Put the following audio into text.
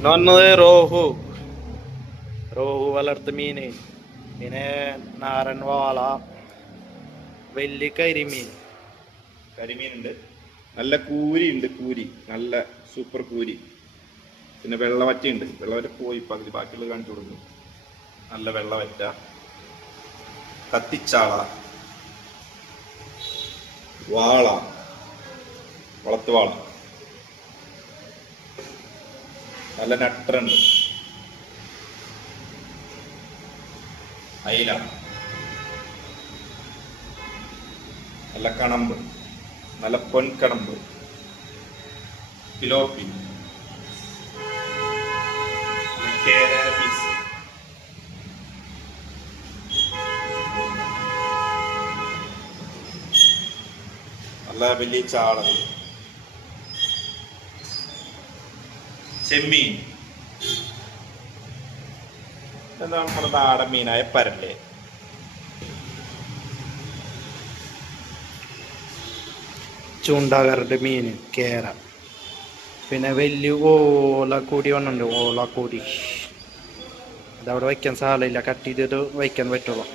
ഇന്ന് പറഞ്ഞത് റോഹു. റോഹു വളർത്ത മീന്. പിന്നെ നാരൻ വാള. വലിയ കരിമീൻ. കരിമീനുണ്ട്. നല്ല കൂരി ഉണ്ട് കൂരി. നല്ല സൂപ്പർ കൂരി. പിന്നെ വെള്ളവറ്റ ഉണ്ട് വെള്ളവറ്റ പോയി പകുതി ബാക്കിയുള്ളത് കാണിച്ചു കൊടുക്കും നല്ല വെള്ളവറ്റ. കത്തിച്ചാള. വാള. വളത്തുവാള നല്ല നട്ടറുണ്ട്. അയില നല്ല കണമ്പ്. നല്ല പൊൻകണമ്പ്. പിലോപ്പി നല്ല വലിയ ചാളകൾ ചെമ്മീൻ. നമ്മുടെ നാടൻ മീനായ പരല്ലേ ചൂണ്ടാകാരുടെ മീന് കേര. പിന്നെ വലിയ ഓലക്കൂടി വന്നുണ്ട് ഓലക്കൂടി. അതവിടെ വയ്ക്കാൻ സാധനമില്ല കട്ട് ചെയ്തിട്ട് വയ്ക്കാൻ പറ്റുള്ളൂ.